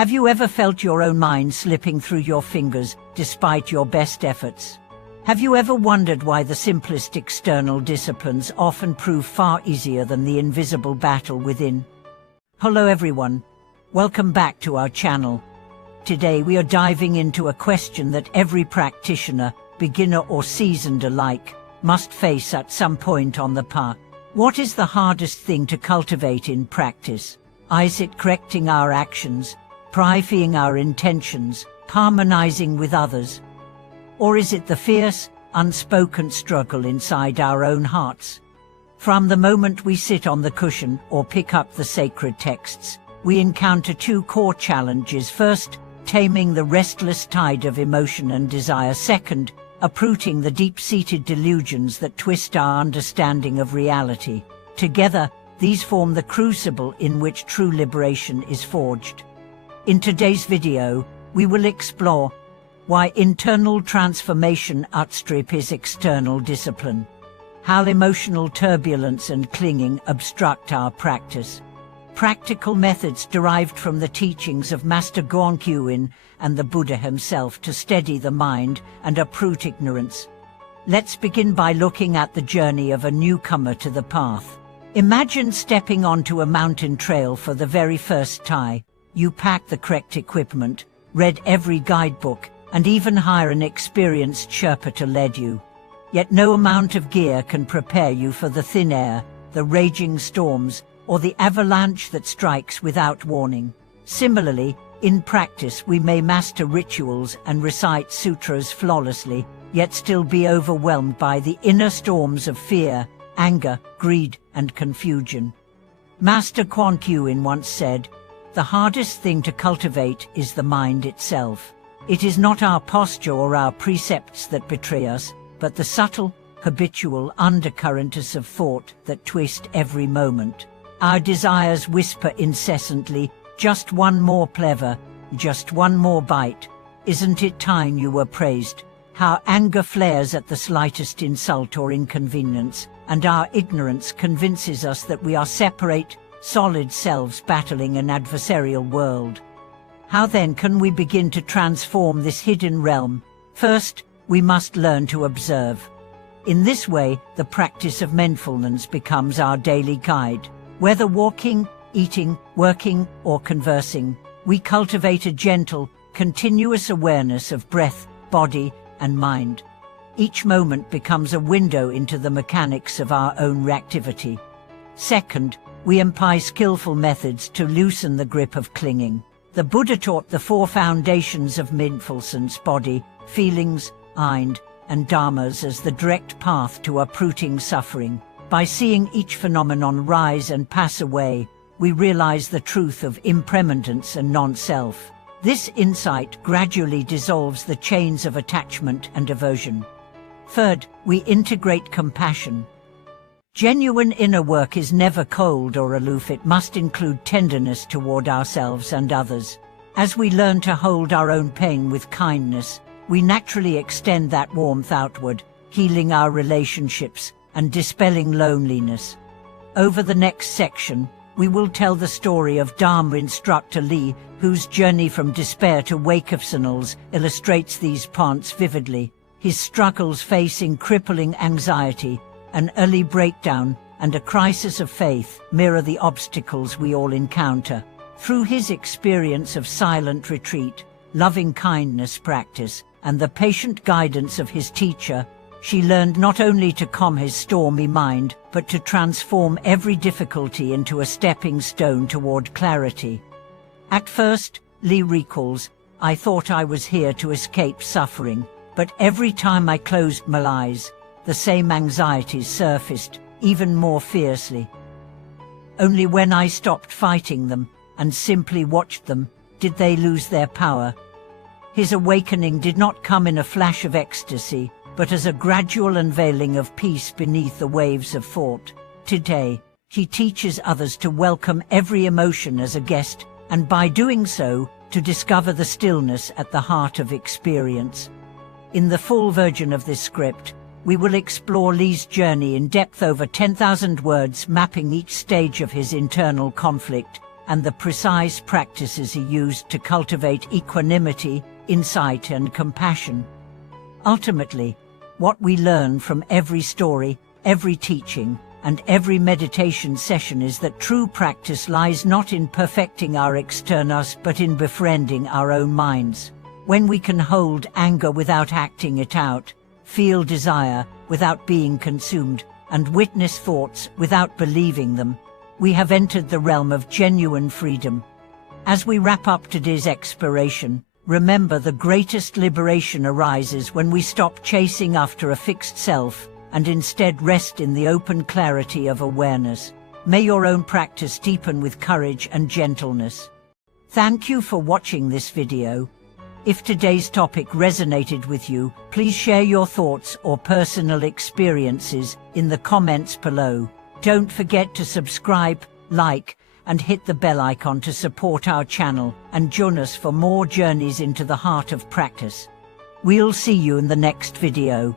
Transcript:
Have you ever felt your own mind slipping through your fingers despite your best efforts? Have you ever wondered why the simplest external disciplines often prove far easier than the invisible battle within? Hello everyone, welcome back to our channel. Today we are diving into a question that every practitioner, beginner or seasoned alike, must face at some point on the path. What is the hardest thing to cultivate in practice? Is it correcting our actions, purifying our intentions, harmonizing with others? Or is it the fierce, unspoken struggle inside our own hearts? From the moment we sit on the cushion or pick up the sacred texts, we encounter two core challenges. First, taming the restless tide of emotion and desire. Second, uprooting the deep-seated delusions that twist our understanding of reality. Together, these form the crucible in which true liberation is forged. In today's video, we will explore why internal transformation outstrips external discipline, how emotional turbulence and clinging obstruct our practice, practical methods derived from the teachings of Master Guan and the Buddha himself to steady the mind and uproot ignorance. Let's begin by looking at the journey of a newcomer to the path. Imagine stepping onto a mountain trail for the very first time. You pack the correct equipment, read every guidebook, and even hire an experienced Sherpa to lead you. Yet no amount of gear can prepare you for the thin air, the raging storms, or the avalanche that strikes without warning. Similarly, in practice we may master rituals and recite sutras flawlessly, yet still be overwhelmed by the inner storms of fear, anger, greed, and confusion. Master Guan once said, "The hardest thing to cultivate is the mind itself. It is not our posture or our precepts that betray us, but the subtle, habitual undercurrents of thought that twist every moment. Our desires whisper incessantly, just one more pleasure, just one more bite. Isn't it time you were praised?" How anger flares at the slightest insult or inconvenience, and our ignorance convinces us that we are separate, solid selves battling an adversarial world. How then can we begin to transform this hidden realm? First, we must learn to observe. In this way, the practice of mindfulness becomes our daily guide. Whether walking, eating, working, or conversing, we cultivate a gentle, continuous awareness of breath, body, and mind. Each moment becomes a window into the mechanics of our own reactivity. Second, we employ skillful methods to loosen the grip of clinging. The Buddha taught the four foundations of mindfulness: body, feelings, mind, and dharmas as the direct path to uprooting suffering. By seeing each phenomenon rise and pass away, we realize the truth of impermanence and non-self. This insight gradually dissolves the chains of attachment and aversion. Third, we integrate compassion. Genuine inner work is never cold or aloof. It must include tenderness toward ourselves and others. As we learn to hold our own pain with kindness, we naturally extend that warmth outward, healing our relationships and dispelling loneliness. Over the next section, we will tell the story of Dharma instructor Li, whose journey from despair to wakefulness illustrates these points vividly. His struggles facing crippling anxiety, an early breakdown, and a crisis of faith mirror the obstacles we all encounter. Through his experience of silent retreat, loving kindness practice, and the patient guidance of his teacher, she learned not only to calm his stormy mind, but to transform every difficulty into a stepping stone toward clarity. At first, Li recalls, "I thought I was here to escape suffering, but every time I closed my eyes, the same anxieties surfaced, even more fiercely. Only when I stopped fighting them and simply watched them, did they lose their power." His awakening did not come in a flash of ecstasy, but as a gradual unveiling of peace beneath the waves of thought. Today, he teaches others to welcome every emotion as a guest, and by doing so, to discover the stillness at the heart of experience. In the full version of this script, we will explore Li's journey in depth, over 10,000 words, mapping each stage of his internal conflict and the precise practices he used to cultivate equanimity, insight, and compassion. Ultimately, what we learn from every story, every teaching, and every meditation session is that true practice lies not in perfecting our externals but in befriending our own minds. When we can hold anger without acting it out, feel desire without being consumed, and witness thoughts without believing them, we have entered the realm of genuine freedom. As we wrap up today's exploration, remember the greatest liberation arises when we stop chasing after a fixed self and instead rest in the open clarity of awareness. May your own practice deepen with courage and gentleness. Thank you for watching this video. If today's topic resonated with you, please share your thoughts or personal experiences in the comments below. Don't forget to subscribe, like, and hit the bell icon to support our channel and join us for more journeys into the heart of practice. We'll see you in the next video.